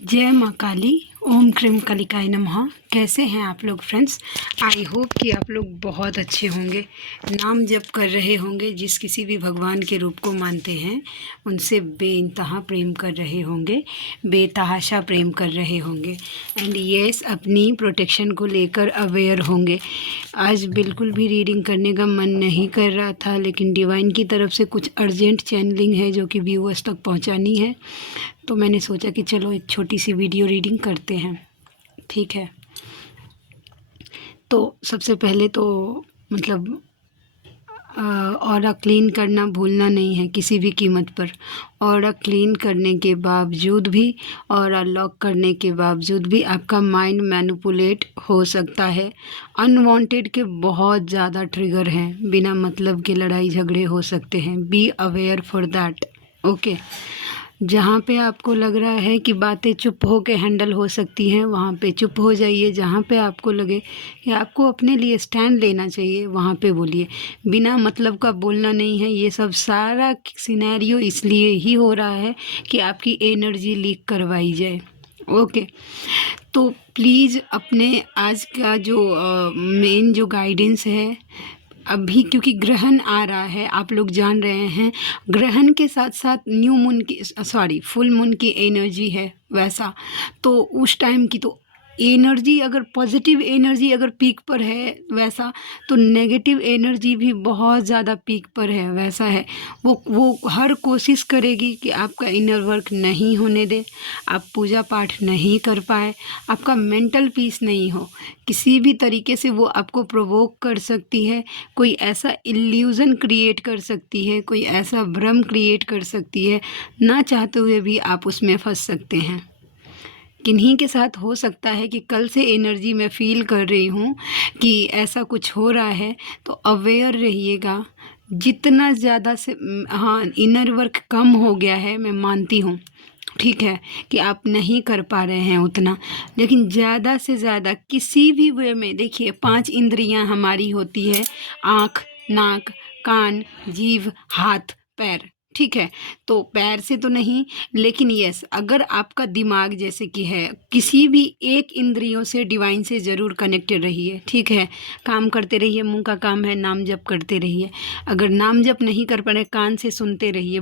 जय माँ काली। ओम क्रीम कालिकाय नमः। कैसे हैं आप लोग फ्रेंड्स? आई होप कि आप लोग बहुत अच्छे होंगे, नाम जप कर रहे होंगे, जिस किसी भी भगवान के रूप को मानते हैं उनसे बेइंतहा प्रेम कर रहे होंगे, बेतहाशा प्रेम कर रहे होंगे एंड यस अपनी प्रोटेक्शन को लेकर अवेयर होंगे। आज बिल्कुल भी रीडिंग करने का मन नहीं कर रहा था, लेकिन डिवाइन की तरफ से कुछ अर्जेंट चैनलिंग है जो कि व्यूअर्स तक पहुंचानी है, तो मैंने सोचा कि चलो एक छोटी सी वीडियो रीडिंग करते हैं। ठीक है, तो सबसे पहले तो मतलब ऑरा क्लीन करना भूलना नहीं है किसी भी कीमत पर। ऑरा क्लीन करने के बावजूद भी, ऑरा लॉक करने के बावजूद भी आपका माइंड मैनिपुलेट हो सकता है। अनवांटेड के बहुत ज़्यादा ट्रिगर हैं, बिना मतलब के लड़ाई झगड़े हो सकते हैं। Be aware for that. Okay, जहाँ पे आपको लग रहा है कि बातें चुप हो के हैंडल हो सकती हैं, वहाँ पे चुप हो जाइए। जहाँ पे आपको लगे कि आपको अपने लिए स्टैंड लेना चाहिए, वहाँ पे बोलिए। बिना मतलब का बोलना नहीं है। ये सब सारा सिनेरियो इसलिए ही हो रहा है कि आपकी एनर्जी लीक करवाई जाए। ओके, तो प्लीज़ अपने आज का जो मेन जो गाइडेंस है अभी, क्योंकि ग्रहण आ रहा है, आप लोग जान रहे हैं, ग्रहण के साथ साथ न्यू मून की फुल मून की एनर्जी है। वैसा तो उस टाइम की तो एनर्जी, अगर पॉजिटिव एनर्जी अगर पीक पर है वैसा, तो नेगेटिव एनर्जी भी बहुत ज़्यादा पीक पर है। वैसा है, वो हर कोशिश करेगी कि आपका इनर वर्क नहीं होने दे, आप पूजा पाठ नहीं कर पाए, आपका मेंटल पीस नहीं हो। किसी भी तरीके से वो आपको प्रोवोक कर सकती है, कोई ऐसा इल्यूज़न क्रिएट कर सकती है, कोई ऐसा भ्रम क्रिएट कर सकती है, ना चाहते हुए भी आप उसमें फंस सकते हैं। किन्हीं के साथ हो सकता है कि कल से एनर्जी मैं फील कर रही हूँ कि ऐसा कुछ हो रहा है, तो अवेयर रहिएगा। जितना ज़्यादा से हाँ, इनर वर्क कम हो गया है, मैं मानती हूँ, ठीक है, कि आप नहीं कर पा रहे हैं उतना, लेकिन ज़्यादा से ज़्यादा किसी भी वे में देखिए, 5 इंद्रियां हमारी होती है, आँख, नाक, कान, जीभ, हाथ, पैर। ठीक है, तो पैर से तो नहीं, लेकिन यस, अगर आपका दिमाग जैसे कि है, किसी भी एक इंद्रियों से डिवाइन से ज़रूर कनेक्टेड रहिए। ठीक है, काम करते रहिए, मुंह का काम है, नाम जप करते रहिए। अगर नाम जप नहीं कर पा रहे, कान से सुनते रहिए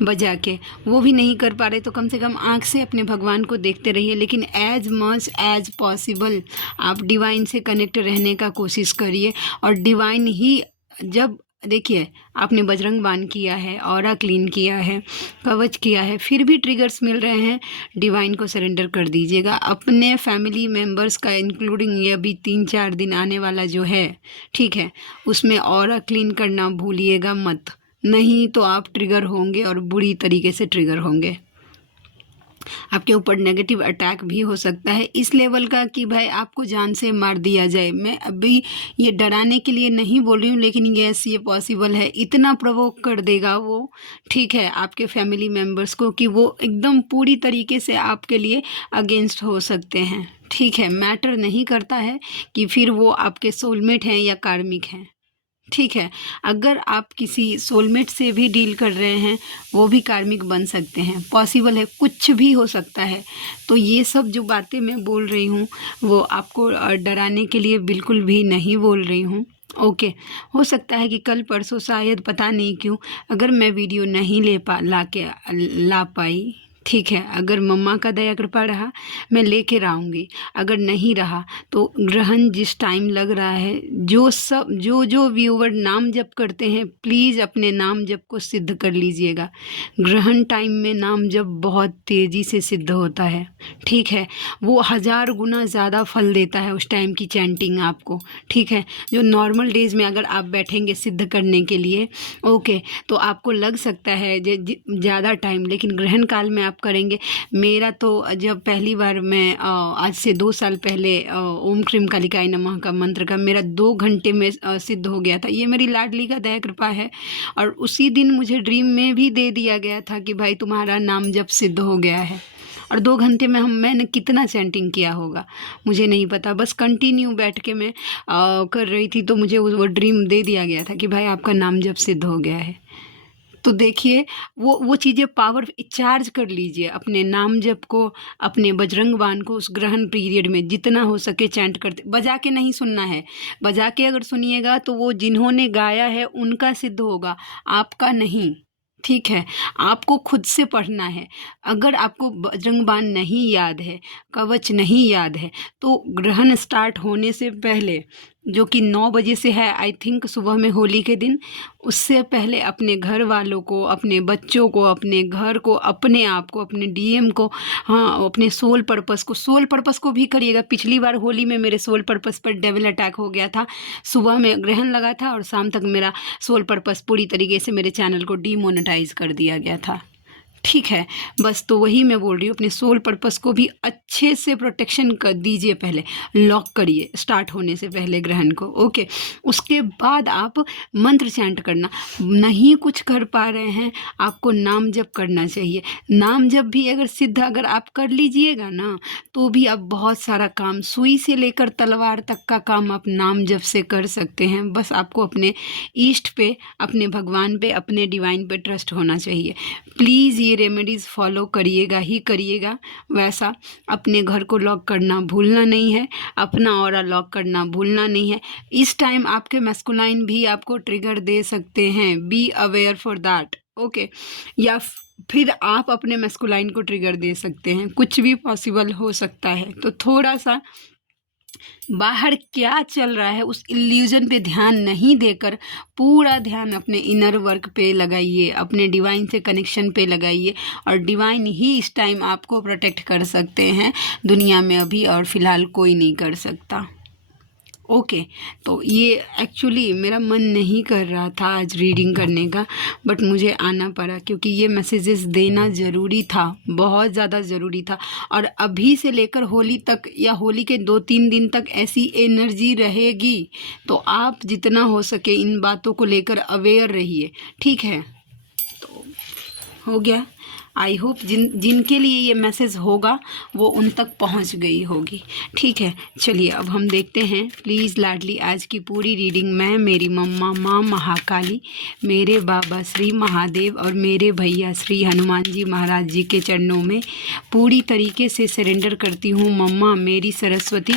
बजा के, वो भी नहीं कर पा रहे तो कम से कम आँख से अपने भगवान को देखते रहिए। लेकिन एज मच एज पॉसिबल आप डिवाइन से कनेक्ट रहने का कोशिश करिए। और डिवाइन ही, जब देखिए आपने बजरंग बाण किया है, ऑरा क्लीन किया है, कवच किया है, फिर भी ट्रिगर्स मिल रहे हैं, डिवाइन को सरेंडर कर दीजिएगा। अपने फैमिली मेम्बर्स का, इंक्लूडिंग ये अभी 3-4 दिन आने वाला जो है, ठीक है, उसमें ऑरा क्लीन करना भूलिएगा मत, नहीं तो आप ट्रिगर होंगे और बुरी तरीके से ट्रिगर होंगे। आपके ऊपर नेगेटिव अटैक भी हो सकता है, इस लेवल का कि भाई आपको जान से मार दिया जाए। मैं अभी ये डराने के लिए नहीं बोल रही हूँ, लेकिन यस, ये पॉसिबल है। इतना प्रोवोक कर देगा वो, ठीक है, आपके फैमिली मेम्बर्स को, कि वो एकदम पूरी तरीके से आपके लिए अगेंस्ट हो सकते हैं। ठीक है, मैटर नहीं करता है कि फिर वो आपके सोलमेट हैं या कार्मिक हैं। ठीक है, अगर आप किसी सोलमेट से भी डील कर रहे हैं, वो भी कार्मिक बन सकते हैं, पॉसिबल है, कुछ भी हो सकता है। तो ये सब जो बातें मैं बोल रही हूँ, वो आपको डराने के लिए बिल्कुल भी नहीं बोल रही हूँ। ओके, हो सकता है कि कल परसों, शायद, पता नहीं क्यों, अगर मैं वीडियो नहीं ला पाई, ठीक है, अगर मम्मा का दया कृपा रहा, मैं लेकर आऊँगी। अगर नहीं रहा तो ग्रहण जिस टाइम लग रहा है, जो व्यूवर नाम जप करते हैं, प्लीज़ अपने नाम जप को सिद्ध कर लीजिएगा। ग्रहण टाइम में नाम जप बहुत तेज़ी से सिद्ध होता है। ठीक है, वो 1000 गुना ज़्यादा फल देता है उस टाइम की चैंटिंग आपको। ठीक है, जो नॉर्मल डेज़ में अगर आप बैठेंगे सिद्ध करने के लिए, ओके, तो आपको लग सकता है ज़्यादा टाइम, लेकिन ग्रहण काल में आप करेंगे। मेरा तो जब पहली बार मैं आज से 2 साल पहले ओम क्रीम कालिकाय नमः का मंत्र का मेरा 2 घंटे में सिद्ध हो गया था। ये मेरी लाडली का दया कृपा है। और उसी दिन मुझे ड्रीम में भी दे दिया गया था कि भाई तुम्हारा नाम जप सिद्ध हो गया है। और 2 घंटे में मैंने कितना चैंटिंग किया होगा मुझे नहीं पता, बस कंटिन्यू बैठ के मैं कर रही थी, तो मुझे वो ड्रीम दे दिया गया था कि भाई आपका नाम जप सिद्ध हो गया है। तो देखिए वो चीज़ें पावर चार्ज कर लीजिए, अपने नाम जप को, अपने बजरंग बाण को उस ग्रहण पीरियड में जितना हो सके चैंट करते, बजा के नहीं सुनना है। बजा के अगर सुनिएगा तो वो जिन्होंने गाया है उनका सिद्ध होगा, आपका नहीं, ठीक है। आपको खुद से पढ़ना है। अगर आपको बजरंग बाण नहीं याद है, कवच नहीं याद है, तो ग्रहण स्टार्ट होने से पहले, जो कि 9 बजे से है आई थिंक सुबह में होली के दिन, उससे पहले अपने घर वालों को, अपने बच्चों को, अपने घर को, अपने आप को, अपने डीएम को, हाँ अपने सोल पर्पस को भी करिएगा। पिछली बार होली में मेरे सोल पर्पस पर डेविल अटैक हो गया था। सुबह में ग्रहण लगा था और शाम तक मेरा सोल पर्पस पूरी तरीके से मेरे चैनल को डीमोनेटाइज कर दिया गया था, ठीक है। बस तो वही मैं बोल रही हूँ, अपने सोल पर्पस को भी अच्छे से प्रोटेक्शन कर दीजिए, पहले लॉक करिए स्टार्ट होने से पहले ग्रहण को, ओके। उसके बाद आप मंत्र चैंट करना। नहीं कुछ कर पा रहे हैं, आपको नाम जप करना चाहिए। नाम जप भी अगर सिद्ध अगर आप कर लीजिएगा ना, तो भी आप बहुत सारा काम, सुई से लेकर तलवार तक का काम आप नाम जप से कर सकते हैं। बस आपको अपने ईष्ट पे, अपने भगवान पे, अपने डिवाइन पे ट्रस्ट होना चाहिए। प्लीज़ ये रेमेडीज़ फॉलो करिएगा ही करिएगा। वैसा अपने घर को लॉक करना भूलना नहीं है, अपना ऑरा लॉक करना भूलना नहीं है। इस टाइम आपके मैस्कुलाइन भी आपको ट्रिगर दे सकते हैं, be aware for that, okay. या फिर आप अपने मैस्कुलाइन को ट्रिगर दे सकते हैं, कुछ भी पॉसिबल हो सकता है। तो थोड़ा सा बाहर क्या चल रहा है उस इल्यूजन पे ध्यान नहीं देकर पूरा ध्यान अपने इनर वर्क पे लगाइए, अपने डिवाइन से कनेक्शन पे लगाइए, और डिवाइन ही इस टाइम आपको प्रोटेक्ट कर सकते हैं। दुनिया में अभी और फ़िलहाल कोई नहीं कर सकता, ओके। तो ये एक्चुअली मेरा मन नहीं कर रहा था आज रीडिंग करने का, बट मुझे आना पड़ा क्योंकि ये मैसेजेस देना ज़रूरी था, बहुत ज़्यादा ज़रूरी था। और अभी से लेकर होली तक या होली के 2-3 दिन तक ऐसी एनर्जी रहेगी, तो आप जितना हो सके इन बातों को लेकर अवेयर रहिए, ठीक है। तो हो गया। आई होप जिनके लिए ये मैसेज होगा वो उन तक पहुंच गई होगी, ठीक है। चलिए अब हम देखते हैं। प्लीज़ लाडली आज की पूरी रीडिंग मैं, मेरी मम्मा माँ महाकाली, मेरे बाबा श्री महादेव और मेरे भैया श्री हनुमान जी महाराज जी के चरणों में पूरी तरीके से सरेंडर करती हूँ। मम्मा मेरी सरस्वती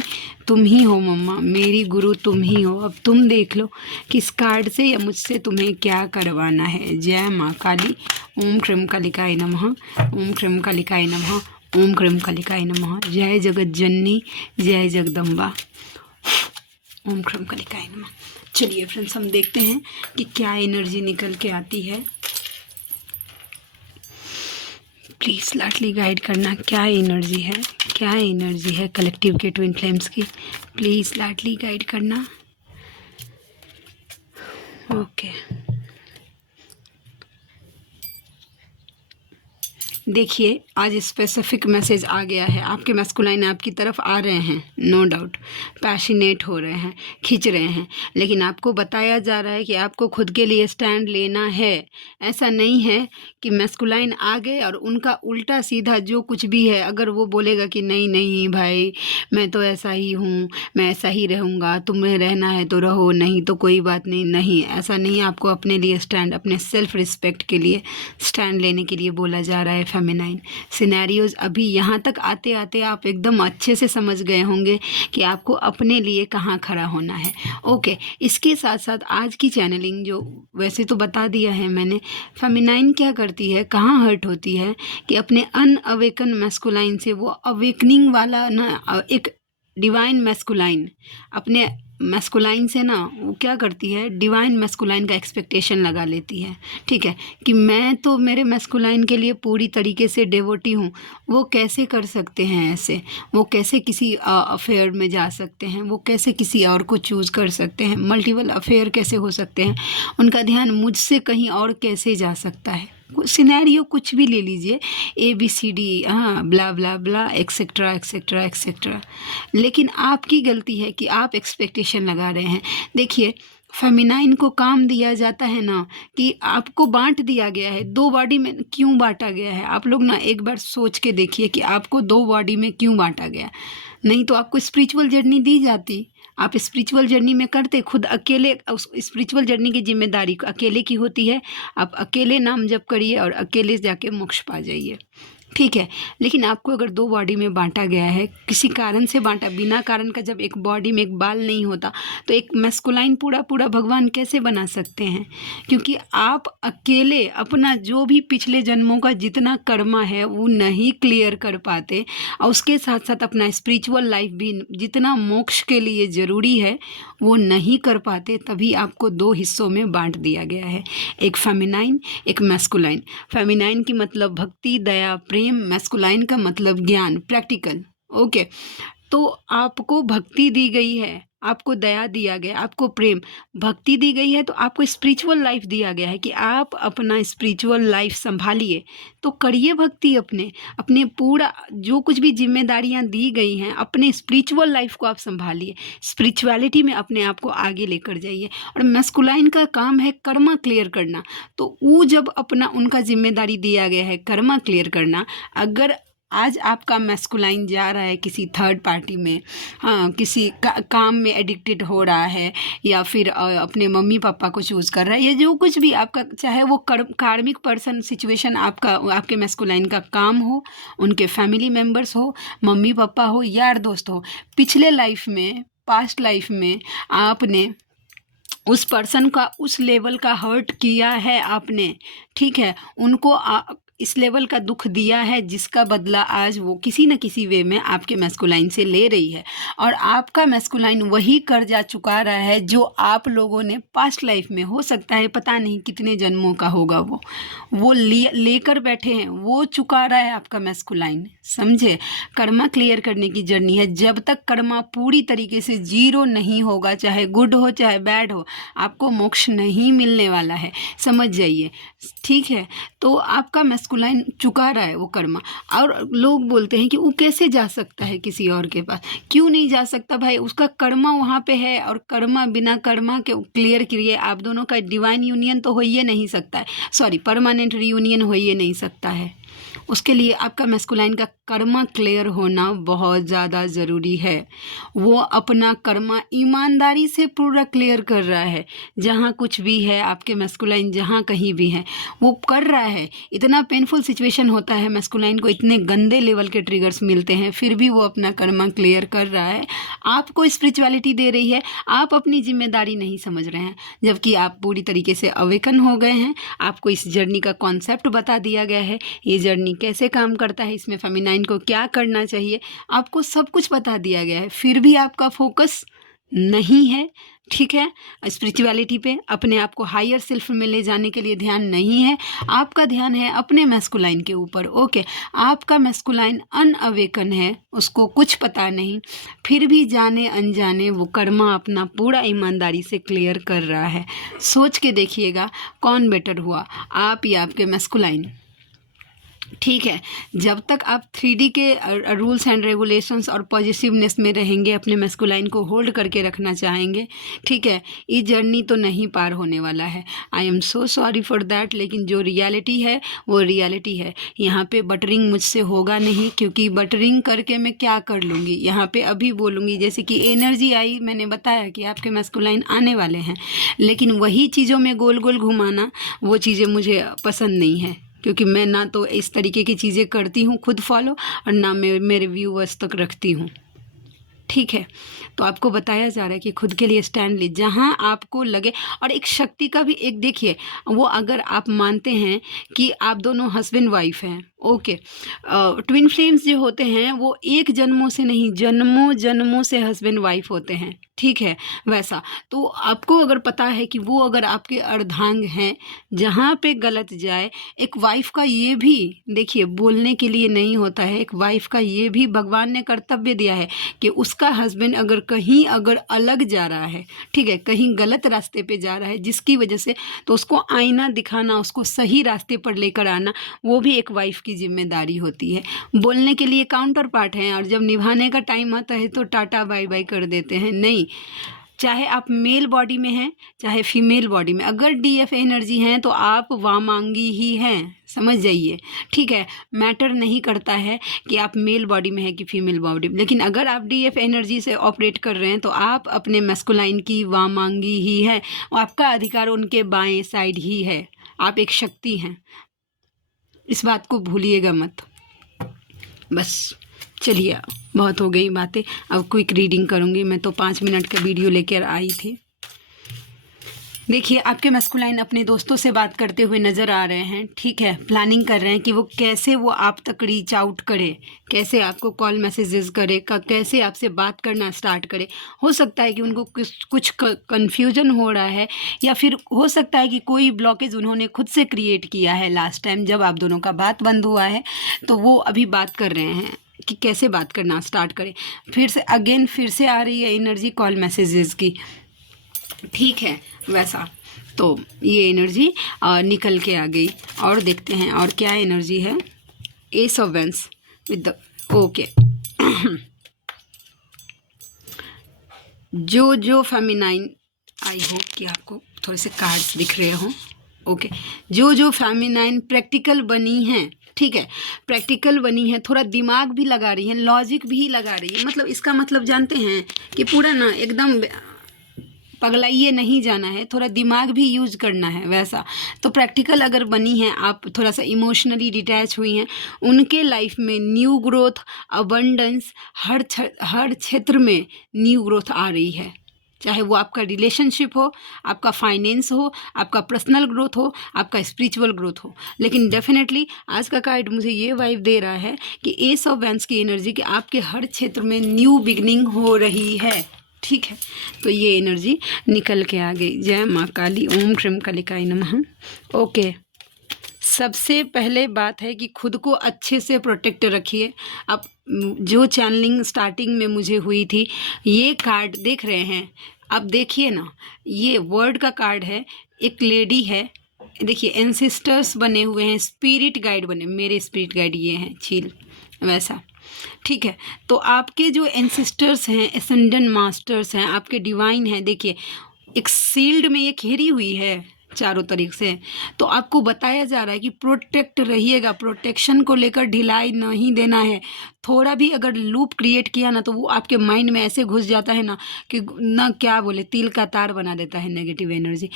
तुम ही हो, मम्मा मेरी गुरु तुम ही हो। अब तुम देख लो किस कार्ड से या मुझसे तुम्हें क्या करवाना है। जय माँ काली। ओम क्रम कालिकाय नमः, ओम क्रम कालिकाय नमः, ओम क्रम कालिकाय नमः। जय जगत जननी, जय जगदम्बा, ओम क्रम कालिकाय नमः। चलिए फ्रेंड्स हम देखते हैं कि क्या एनर्जी निकल के आती है। प्लीज़ लाडली गाइड करना, क्या एनर्जी है, क्या एनर्जी है कलेक्टिव के ट्विन फ्लेम्स की। प्लीज़ लाडली गाइड करना, ओके। देखिए आज स्पेसिफिक मैसेज आ गया है, आपके मैस्कुलाइन आपकी तरफ आ रहे हैं, नो डाउट पैशनेट हो रहे हैं, खींच रहे हैं, लेकिन आपको बताया जा रहा है कि आपको खुद के लिए स्टैंड लेना है। ऐसा नहीं है कि मैस्कुलाइन आ गए और उनका उल्टा सीधा जो कुछ भी है, अगर वो बोलेगा कि नहीं नहीं भाई मैं तो ऐसा ही हूँ, मैं ऐसा ही रहूँगा, तुम्हें रहना है तो रहो, नहीं तो कोई बात नहीं, नहीं ऐसा नहीं। आपको अपने लिए स्टैंड, अपने सेल्फ रिस्पेक्ट के लिए स्टैंड लेने के लिए बोला जा रहा है। फेमिनाइन सिनेरियोज अभी यहाँ तक आते आते आप एकदम अच्छे से समझ गए होंगे कि आपको अपने लिए कहाँ खड़ा होना है, ओके। इसके साथ साथ आज की चैनलिंग जो वैसे तो बता दिया है मैंने, फेमिनाइन क्या करती है, कहाँ हर्ट होती है कि अपने अनअवेकन मैस्कुलाइन से वो अवेकनिंग वाला ना, एक डिवाइन मैस्कुलाइन अपने मैस्कुलाइन से ना वो क्या करती है, डिवाइन मैस्कुलाइन का एक्सपेक्टेशन लगा लेती है, ठीक है, कि मैं तो मेरे मैस्कुलाइन के लिए पूरी तरीके से डिवोटी हूँ। वो कैसे कर सकते हैं ऐसे, वो कैसे किसी अफेयर में जा सकते हैं, वो कैसे किसी और को चूज़ कर सकते हैं, मल्टीपल अफेयर कैसे हो सकते हैं, उनका ध्यान मुझसे कहीं और कैसे जा सकता है। सिनेरियो कुछ भी ले लीजिए, ABCD, हाँ ब्ला ब्ला ब्ला एक्सेट्रा एक्सेट्रा एक्सेट्रा, लेकिन आपकी गलती है कि आप एक्सपेक्टेशन लगा रहे हैं। देखिए फेमिनाइन को काम दिया जाता है ना, कि आपको बांट दिया गया है, 2 बॉडी में क्यों बांटा गया है। आप लोग ना एक बार सोच के देखिए कि आपको 2 बॉडी में क्यों बांटा गया, नहीं तो आपको स्पिरिचुअल जर्नी दी जाती, आप स्पिरिचुअल जर्नी में करते खुद अकेले, उस स्पिरिचुअल जर्नी की जिम्मेदारी अकेले की होती है। आप अकेले नाम जप करिए और अकेले जाके मोक्ष पा जाइए, ठीक है। लेकिन आपको अगर 2 बॉडी में बांटा गया है, किसी कारण से बांटा, बिना कारण का जब एक बॉडी में एक बाल नहीं होता तो एक मैस्कुलाइन पूरा पूरा भगवान कैसे बना सकते हैं? क्योंकि आप अकेले अपना जो भी पिछले जन्मों का जितना कर्मा है वो नहीं क्लियर कर पाते, और उसके साथ साथ अपना स्पिरिचुअल लाइफ भी जितना मोक्ष के लिए ज़रूरी है वो नहीं कर पाते, तभी आपको 2 हिस्सों में बांट दिया गया है, एक फेमिनाइन, एक मैस्कुलाइन। फेमिनाइन की मतलब भक्ति, दया, प्रेम, मैस्कुलाइन का मतलब ज्ञान, प्रैक्टिकल, ओके। तो आपको भक्ति दी गई है, आपको दया दिया गया, आपको प्रेम, भक्ति दी गई है, तो आपको स्पिरिचुअल लाइफ दिया गया है कि आप अपना स्पिरिचुअल लाइफ संभालिए। तो करिए भक्ति, अपने पूरा जो कुछ भी जिम्मेदारियां दी गई हैं अपने स्पिरिचुअल लाइफ को आप संभालिए, स्पिरिचुअलिटी में अपने आप को आगे लेकर जाइए। और मैस्कुलाइन का काम है कर्मा क्लियर करना, तो वो जब अपना उनका जिम्मेदारी दिया गया है कर्मा क्लियर करना, अगर आज आपका मैस्कुलाइन जा रहा है किसी थर्ड पार्टी में, हाँ, किसी काम में एडिक्टेड हो रहा है, या फिर अपने मम्मी पापा को चूज़ कर रहा है, या जो कुछ भी आपका, चाहे वो कार्मिक पर्सन सिचुएशन आपका, आपके मैस्कुलाइन का काम हो, उनके फैमिली मेम्बर्स हो, मम्मी पापा हो, यार दोस्त हो, पिछले लाइफ में, पास्ट लाइफ में आपने उस पर्सन का उस लेवल का हर्ट किया है आपने, ठीक है, उनको इस लेवल का दुख दिया है जिसका बदला आज वो किसी न किसी वे में आपके मैस्कुलाइन से ले रही है। और आपका मैस्कुलाइन वही कर्जा चुका रहा है जो आप लोगों ने पास्ट लाइफ में, हो सकता है पता नहीं कितने जन्मों का होगा, वो लेकर बैठे हैं, वो चुका रहा है आपका मैस्कुलाइन, समझे। कर्मा क्लियर करने की जर्नी है, जब तक कर्मा पूरी तरीके से जीरो नहीं होगा, चाहे गुड हो चाहे बैड हो, आपको मोक्ष नहीं मिलने वाला है, समझ जाइए, ठीक है। तो आपका मैस्कुलाइन चुका रहा है वो कर्मा, और लोग बोलते हैं कि वो कैसे जा सकता है किसी और के पास, क्यों नहीं जा सकता भाई, उसका कर्मा वहाँ पे है, और कर्मा बिना कर्मा के क्लियर करिए, आप दोनों का डिवाइन यूनियन तो हो ही नहीं सकता है, सॉरी, परमानेंट रियूनियन हो ही नहीं सकता है। उसके लिए आपका मैस्कुलाइन का कर्मा क्लियर होना बहुत ज़्यादा ज़रूरी है। वो अपना कर्मा ईमानदारी से पूरा क्लियर कर रहा है, जहाँ कुछ भी है आपके मैस्कुलाइन, जहाँ कहीं भी है वो कर रहा है। इतना पेनफुल सिचुएशन होता है, मैस्कुलाइन को इतने गंदे लेवल के ट्रिगर्स मिलते हैं, फिर भी वो अपना कर्मा क्लियर कर रहा है, आपको स्पिरिचुअलिटी दे रही है, आप अपनी जिम्मेदारी नहीं समझ रहे हैं, जबकि आप पूरी तरीके से अवेकन हो गए हैं। आपको इस जर्नी का कॉन्सेप्ट बता दिया गया है, ये जर्नी कैसे काम करता है, इसमें फेमिनाइन को क्या करना चाहिए, आपको सब कुछ बता दिया गया है, फिर भी आपका फोकस नहीं है, ठीक है, स्पिरिचुअलिटी पे, अपने आप को हायर सेल्फ में ले जाने के लिए ध्यान नहीं है, आपका ध्यान है अपने मैस्कुलाइन के ऊपर, ओके। आपका मैस्कुलाइन अनअवेकन है, उसको कुछ पता नहीं, फिर भी जाने अनजाने वो कर्मा अपना पूरा ईमानदारी से क्लियर कर रहा है। सोच के देखिएगा कौन बेटर हुआ, आप या आपके मैस्कुलाइन, ठीक है। जब तक आप 3D के रूल्स एंड रेगुलेशंस और पॉजिटिवनेस में रहेंगे, अपने मैस्कुलाइन को होल्ड करके रखना चाहेंगे, ठीक है, ये जर्नी तो नहीं पार होने वाला है। I am so sorry for that, लेकिन जो रियलिटी है वो रियलिटी है। यहाँ पे बटरिंग मुझसे होगा नहीं, क्योंकि बटरिंग करके मैं क्या कर लूँगी, यहाँ पे अभी बोलूँगी, जैसे कि एनर्जी आई, मैंने बताया कि आपके मैस्कुलाइन आने वाले हैं, लेकिन वही चीज़ों में गोल गोल घुमाना, वो चीज़ें मुझे पसंद नहीं है, क्योंकि मैं ना तो इस तरीके की चीज़ें करती हूँ खुद फॉलो, और ना मैं मेरे व्यूअर्स तक रखती हूँ, ठीक है। तो आपको बताया जा रहा है कि खुद के लिए स्टैंड ले, जहाँ आपको लगे। और एक शक्ति का भी एक देखिए, वो अगर आप मानते हैं कि आप दोनों हस्बैंड वाइफ हैं, ओके, ट्विन फ्लेम्स जो होते हैं वो एक जन्मों से नहीं, जन्मों जन्मों से हस्बैंड वाइफ होते हैं, ठीक है, वैसा। तो आपको अगर पता है कि वो अगर आपके अर्धांग हैं, जहाँ पे गलत जाए, एक वाइफ का ये भी देखिए बोलने के लिए नहीं होता है, एक वाइफ का ये भी भगवान ने कर्तव्य दिया है कि उसका हस्बैंड अगर कहीं अगर अलग जा रहा है, ठीक है, कहीं गलत रास्ते पे जा रहा है जिसकी वजह से, तो उसको आईना दिखाना, उसको सही रास्ते पर लेकर आना, वो भी एक वाइफ की जिम्मेदारी होती है। बोलने के लिए काउंटर पार्ट हैं, और जब निभाने का टाइम आता है तो टाटा बाय बाय कर देते हैं। नहीं, चाहे आप मेल बॉडी में हैं चाहे फीमेल बॉडी में, अगर DF एनर्जी हैं तो आप वामांगी ही हैं, समझ जाइए, ठीक है। मैटर नहीं करता है कि आप मेल बॉडी में हैं कि फीमेल बॉडी में, लेकिन अगर आप DF एनर्जी से ऑपरेट कर रहे हैं तो आप अपने मैस्कुलाइन की वामांगी ही है, आपका अधिकार उनके बाएं साइड ही है, आप एक शक्ति हैं, इस बात को भूलिएगा मत। बस चलिए, बहुत हो गई बातें, अब क्विक रीडिंग करूँगी मैं, तो 5 मिनट का वीडियो लेकर आई थी। देखिए, आपके मैस्कुलाइन अपने दोस्तों से बात करते हुए नज़र आ रहे हैं, ठीक है। प्लानिंग कर रहे हैं कि वो कैसे वो आप तक रीच आउट करे, कैसे आपको कॉल मैसेजेस करे, कैसे आपसे बात करना स्टार्ट करे। हो सकता है कि उनको कुछ कन्फ्यूजन हो रहा है, या फिर हो सकता है कि कोई ब्लॉकेज उन्होंने खुद से क्रिएट किया है लास्ट टाइम जब आप दोनों का बात बंद हुआ है, तो वो अभी बात कर रहे हैं कि कैसे बात करना स्टार्ट करें। फिर से आ रही है एनर्जी कॉल मैसेजेस की, ठीक है। वैसा तो ये एनर्जी निकल के आ गई, और देखते हैं और क्या एनर्जी है। Ace of wands with the okay जो फेमिनाइन, आई होप कि आपको थोड़े से कार्ड्स दिख रहे हों, ओके। जो फेमिनाइन प्रैक्टिकल बनी हैं, ठीक है, प्रैक्टिकल बनी है, थोड़ा दिमाग भी लगा रही है, लॉजिक भी लगा रही है, मतलब इसका मतलब जानते हैं कि पूरा ना एकदम पगलाइए नहीं जाना है, थोड़ा दिमाग भी यूज करना है वैसा। तो प्रैक्टिकल अगर बनी है, आप थोड़ा सा इमोशनली डिटैच हुई हैं, उनके लाइफ में न्यू ग्रोथ, अबंडेंस, हर क्षेत्र में न्यू ग्रोथ आ रही है, चाहे वो आपका रिलेशनशिप हो, आपका फाइनेंस हो, आपका पर्सनल ग्रोथ हो, आपका स्पिरिचुअल ग्रोथ हो। लेकिन डेफिनेटली आज का कार्ड मुझे ये वाइब दे रहा है कि एस ऑफ वैंस की एनर्जी कि आपके हर क्षेत्र में न्यू बिगनिंग हो रही है, ठीक है। तो ये एनर्जी निकल के आ गई। जय माँ काली, ओम क्रीम कालिकाय नमः। ओके, सबसे पहले बात है कि खुद को अच्छे से प्रोटेक्ट रखिए। अब जो चैनलिंग स्टार्टिंग में मुझे हुई थी, ये कार्ड देख रहे हैं, अब देखिए ना, ये वर्ड का कार्ड है, एक लेडी है, देखिए एंसेस्टर्स बने हुए हैं, स्पिरिट गाइड बने, मेरे स्पिरिट गाइड ये हैं चील वैसा, ठीक है। तो आपके जो एंसेस्टर्स हैं, एसेंडेंट मास्टर्स हैं, आपके डिवाइन हैं, देखिए एक शील्ड में ये घेरी हुई है चारों तरीके से। तो आपको बताया जा रहा है कि प्रोटेक्ट रहिएगा, प्रोटेक्शन को लेकर ढिलाई नहीं देना है। थोड़ा भी अगर लूप क्रिएट किया ना, तो वो आपके माइंड में ऐसे घुस जाता है ना कि ना क्या बोले, तिल का तार बना देता है नेगेटिव एनर्जी।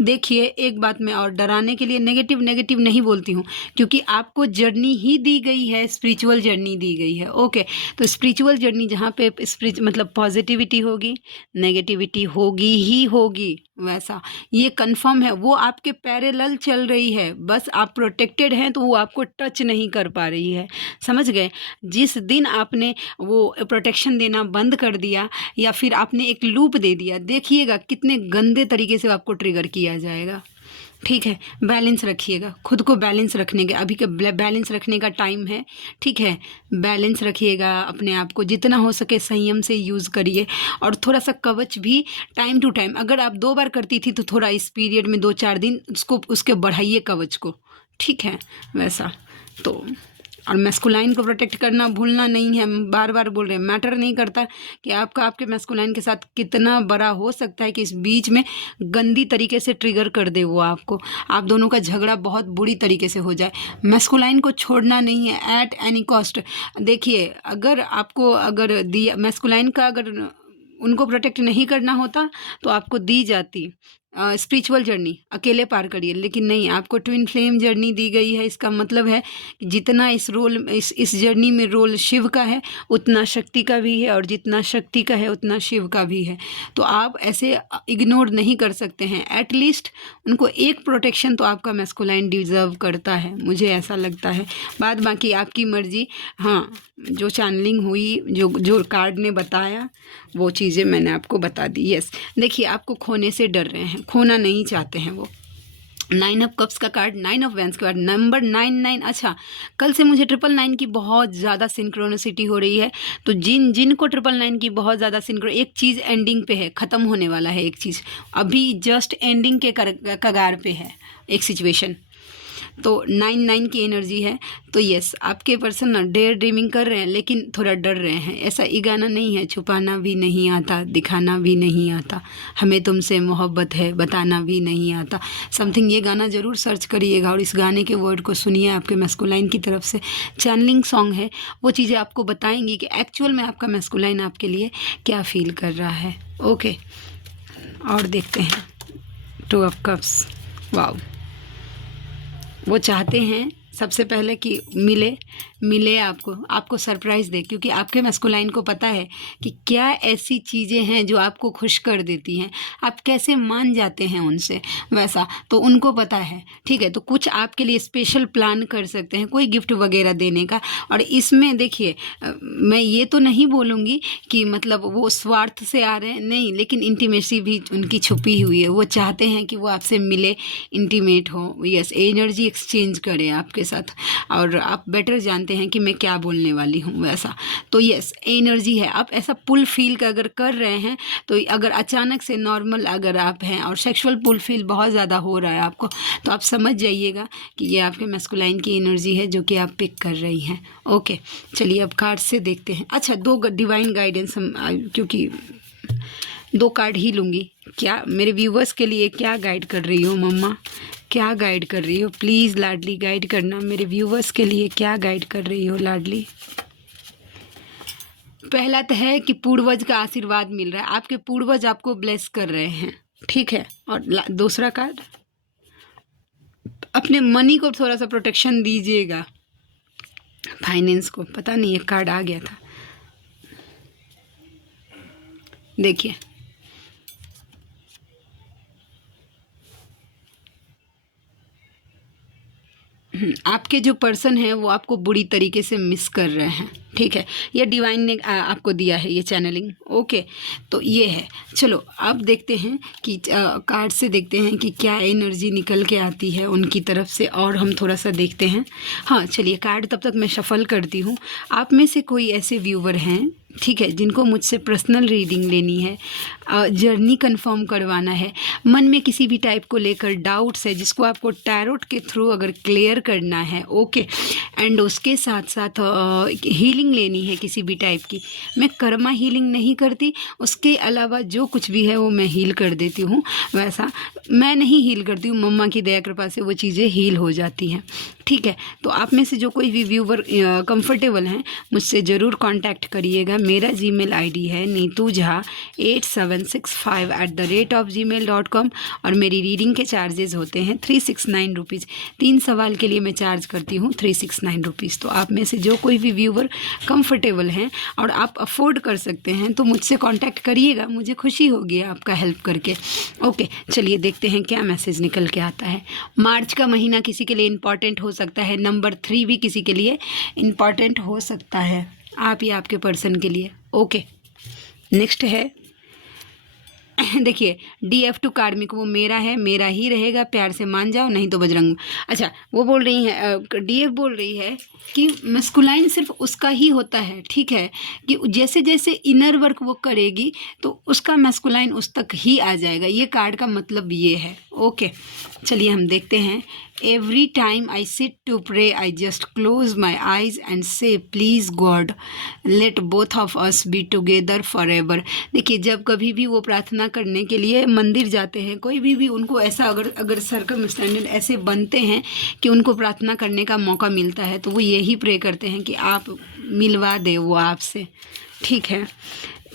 देखिए, एक बात मैं और डराने के लिए नेगेटिव नहीं बोलती हूँ, क्योंकि आपको जर्नी ही दी गई है, स्पिरिचुअल जर्नी दी गई है, ओके। तो स्पिरिचुअल जर्नी जहाँ पे मतलब पॉजिटिविटी होगी, नेगेटिविटी होगी ही होगी, वैसा ये कंफर्म है। वो आपके पैरेलल चल रही है, बस आप प्रोटेक्टेड हैं तो वो आपको टच नहीं कर पा रही है, समझ गए। जिस दिन आपने वो प्रोटेक्शन देना बंद कर दिया, या फिर आपने एक लूप दे दिया, देखिएगा कितने गंदे तरीके से आपको ट्रिगर किया जाएगा, ठीक है। बैलेंस रखिएगा, खुद को बैलेंस रखने के, अभी का बैलेंस रखने का टाइम है, ठीक है। बैलेंस रखिएगा, अपने आप को जितना हो सके संयम से यूज़ करिए, और थोड़ा सा कवच भी टाइम टू टाइम, अगर आप 2 बार करती थी तो थोड़ा इस पीरियड में 2-4 दिन उसके बढ़ाइए कवच को, ठीक है वैसा। तो और मैस्कुलाइन को प्रोटेक्ट करना भूलना नहीं है, हम बार बार बोल रहे हैं। मैटर नहीं करता कि आपके मैस्कुलाइन के साथ कितना बड़ा हो सकता है कि इस बीच में गंदी तरीके से ट्रिगर कर दे वो आपको, आप दोनों का झगड़ा बहुत बुरी तरीके से हो जाए। मैस्कुलाइन को छोड़ना नहीं है एट एनी कॉस्ट। देखिए, अगर दिया मैस्कुलाइन का, अगर उनको प्रोटेक्ट नहीं करना होता तो आपको दी जाती स्पिरिचुअल जर्नी, अकेले पार करिए, लेकिन नहीं, आपको ट्विन फ्लेम जर्नी दी गई है। इसका मतलब है कि जितना इस जर्नी में रोल शिव का है, उतना शक्ति का भी है, और जितना शक्ति का है उतना शिव का भी है। तो आप ऐसे इग्नोर नहीं कर सकते हैं। एटलीस्ट उनको एक प्रोटेक्शन तो आपका मैस्कुलाइन डिजर्व करता है, मुझे ऐसा लगता है। बाद बाकी आपकी मर्जी। हाँ, जो चैनलिंग हुई, जो कार्ड ने बताया, वो चीज़ें मैंने आपको बता दी। यस, देखिए, आपको खोने से डर रहे हैं, खोना नहीं चाहते हैं वो। 9 ऑफ कप्स का कार्ड, 9 ऑफ वैंस के बाद नंबर 99। अच्छा, कल से मुझे 999 की बहुत ज़्यादा सिंक्रोनिसिटी हो रही है। तो जिनको 999 की बहुत ज़्यादा एक चीज़ एंडिंग पे है, ख़त्म होने वाला है एक चीज़, अभी जस्ट एंडिंग के कगार पे है एक सिचुएशन। तो 9 की एनर्जी है। तो यस, आपके पर्सन ना डेयर ड्रीमिंग कर रहे हैं, लेकिन थोड़ा डर रहे हैं। ऐसा इगाना नहीं है, छुपाना भी नहीं आता, दिखाना भी नहीं आता, हमें तुमसे मोहब्बत है बताना भी नहीं आता, समथिंग। ये गाना ज़रूर सर्च करिएगा और इस गाने के वर्ड को सुनिए। आपके मैस्कुलाइन की तरफ से चैनलिंग सॉन्ग है, वो चीज़ें आपको बताएंगी कि एक्चुअल में आपका मैस्कुलाइन आपके लिए क्या फील कर रहा है। ओके, और देखते हैं 2 ऑफ कप्स। वाओ, वो चाहते हैं सबसे पहले कि मिले आपको सरप्राइज़ दे, क्योंकि आपके मैस्कुलाइन को पता है कि क्या ऐसी चीज़ें हैं जो आपको खुश कर देती हैं, आप कैसे मान जाते हैं उनसे, वैसा तो उनको पता है। ठीक है, तो कुछ आपके लिए स्पेशल प्लान कर सकते हैं, कोई गिफ्ट वगैरह देने का। और इसमें देखिए, मैं ये तो नहीं बोलूँगी कि मतलब वो स्वार्थ से आ रहे हैं, नहीं, लेकिन इंटीमेसी भी उनकी छुपी हुई है। वो चाहते हैं कि वो आपसे मिले, इंटीमेट हो, यस, एनर्जी एक्सचेंज करें आपके साथ, और आप बेटर जानते हैं कि मैं क्या बोलने वाली हूँ, वैसा। तो यस, एनर्जी है। आप ऐसा पुल फील का अगर कर रहे हैं, तो अगर अचानक से नॉर्मल अगर आप हैं और सेक्सुअल पुल फील बहुत ज़्यादा हो रहा है आपको, तो आप समझ जाइएगा कि ये आपके मैस्कुलाइन की एनर्जी है जो कि आप पिक कर रही हैं। ओके, चलिए अब कार्ड से देखते हैं। अच्छा, 2 डिवाइन गाइडेंस हम, क्योंकि 2 कार्ड ही लूँगी। क्या मेरे व्यूवर्स के लिए क्या गाइड कर रही हो मम्मा, क्या गाइड कर रही हो? प्लीज़ लाडली गाइड करना मेरे व्यूवर्स के लिए, क्या गाइड कर रही हो लाडली? पहला तो है कि पूर्वज का आशीर्वाद मिल रहा है, आपके पूर्वज आपको ब्लेस कर रहे हैं, ठीक है। और दूसरा कार्ड, अपने मनी को थोड़ा सा प्रोटेक्शन दीजिएगा, फाइनेंस को। पता नहीं एक कार्ड आ गया था, देखिए। आपके जो पर्सन हैं वो आपको बुरी तरीके से मिस कर रहे हैं, ठीक है। ये डिवाइन ने आपको दिया है ये चैनलिंग। ओके, तो ये है। चलो अब देखते हैं कि कार्ड से देखते हैं कि क्या एनर्जी निकल के आती है उनकी तरफ से, और हम थोड़ा सा देखते हैं। हाँ, चलिए कार्ड तब तक मैं शफल करती हूँ। आप में से कोई ऐसे व्यूवर हैं, ठीक है, जिनको मुझसे पर्सनल रीडिंग लेनी है, जर्नी कंफर्म करवाना है, मन में किसी भी टाइप को लेकर डाउट्स है जिसको आपको टैरोट के थ्रू अगर क्लियर करना है। ओके, एंड उसके साथ साथ हीलिंग लेनी है किसी भी टाइप की। मैं कर्मा हीलिंग नहीं करती, उसके अलावा जो कुछ भी है वो मैं हील कर देती हूँ, वैसा मैं नहीं हील करती हूँ, मम्मा की दया कृपा से वो चीज़ें हील हो जाती हैं, ठीक है। तो आप में से जो कोई भी व्यूवर कंफर्टेबल हैं, मुझसे ज़रूर कांटेक्ट करिएगा। मेरा जीमेल आईडी है neetuja8765@gmail.com, और मेरी रीडिंग के चार्जेस होते हैं 369 रुपीज़। 3 सवाल के लिए मैं चार्ज करती हूँ 369 रुपीज़। तो आप में से जो कोई भी व्यूवर कंफर्टेबल हैं और आप अफोर्ड कर सकते हैं, तो मुझसे कांटेक्ट करिएगा, मुझे खुशी होगी आपका हेल्प करके। ओके, चलिए देखते हैं क्या मैसेज निकल के आता है। मार्च का महीना किसी के लिए इम्पॉर्टेंट हो सकता है, नंबर 3 भी किसी के लिए इम्पॉर्टेंट हो सकता है, आप या आपके पर्सन के लिए। ओके, नेक्स्ट है देखिए DF2 कार्मिक, वो मेरा है, मेरा ही रहेगा, प्यार से मान जाओ, नहीं तो बजरंग। अच्छा, वो बोल रही हैं, DF बोल रही है कि मस्कुलाइन सिर्फ उसका ही होता है, ठीक है, कि जैसे जैसे इनर वर्क वो करेगी तो उसका मस्कुलाइन उस तक ही आ जाएगा। ये कार्ड का मतलब ये है। ओके, चलिए हम देखते हैं। Every time I sit to pray I just close my eyes and say please God let both of us be together forever. देखिए, जब कभी भी वो प्रार्थना करने के लिए मंदिर जाते हैं, कोई भी उनको ऐसा अगर सर्कमस्टेंसेस ऐसे बनते हैं कि उनको प्रार्थना करने का मौका मिलता है, तो वो यही प्रे करते हैं कि आप मिलवा दे वो आपसे, ठीक है।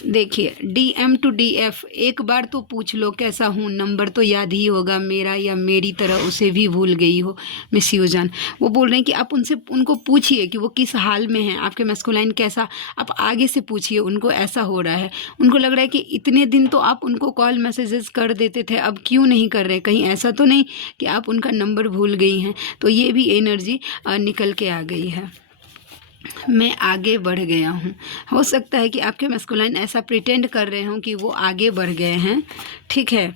देखिए DM to DF, एक बार तो पूछ लो कैसा हूँ, नंबर तो याद ही होगा मेरा, या मेरी तरह उसे भी भूल गई हो मिस यू जान। वो बोल रहे हैं कि आप उनको पूछिए कि वो किस हाल में हैं, आपके मैस्कुलाइन कैसा, आप आगे से पूछिए उनको। ऐसा हो रहा है, उनको लग रहा है कि इतने दिन तो आप उनको कॉल मैसेजेस कर देते थे, अब क्यों नहीं कर रहे, कहीं ऐसा तो नहीं कि आप उनका नंबर भूल गई हैं। तो ये भी एनर्जी निकल के आ गई है। मैं आगे बढ़ गया हूँ, हो सकता है कि आपके मैस्कुलाइन ऐसा प्रिटेंड कर रहे हों कि वो आगे बढ़ गए हैं, ठीक है।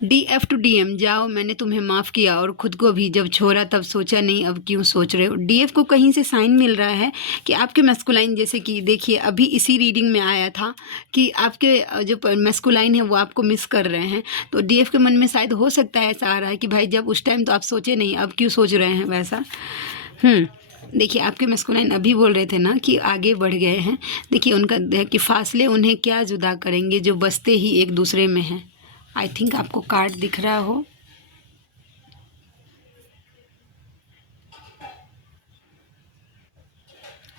DF टू DM, जाओ मैंने तुम्हें माफ़ किया और ख़ुद को भी जब छोड़ा तब सोचा नहीं, अब क्यों सोच रहे हो। DF को कहीं से साइन मिल रहा है कि आपके मैस्कुलाइन, जैसे कि देखिए अभी इसी रीडिंग में आया था कि आपके जो मैस्कुलाइन है वो आपको मिस कर रहे हैं। तो DF के मन में शायद हो सकता है ऐसा आ रहा है कि भाई जब उस टाइम तो आप सोचे नहीं, अब क्यों सोच रहे हैं वैसा। देखिए आपके मैस्कुलाइन अभी बोल रहे थे ना कि आगे बढ़ गए हैं। देखिए उनका कि फासले उन्हें क्या जुदा करेंगे जो बसते ही एक दूसरे में हैं। आई थिंक आपको कार्ड दिख रहा हो।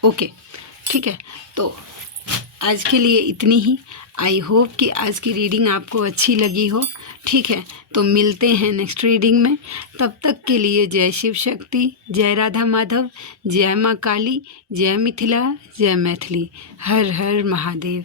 ओके, ठीक है, तो आज के लिए इतनी ही। आई होप कि आज की रीडिंग आपको अच्छी लगी हो। ठीक है, तो मिलते हैं नेक्स्ट रीडिंग में। तब तक के लिए जय शिव शक्ति, जय राधा माधव, जय माँ काली, जय मिथिला, जय मैथिली। हर हर महादेव।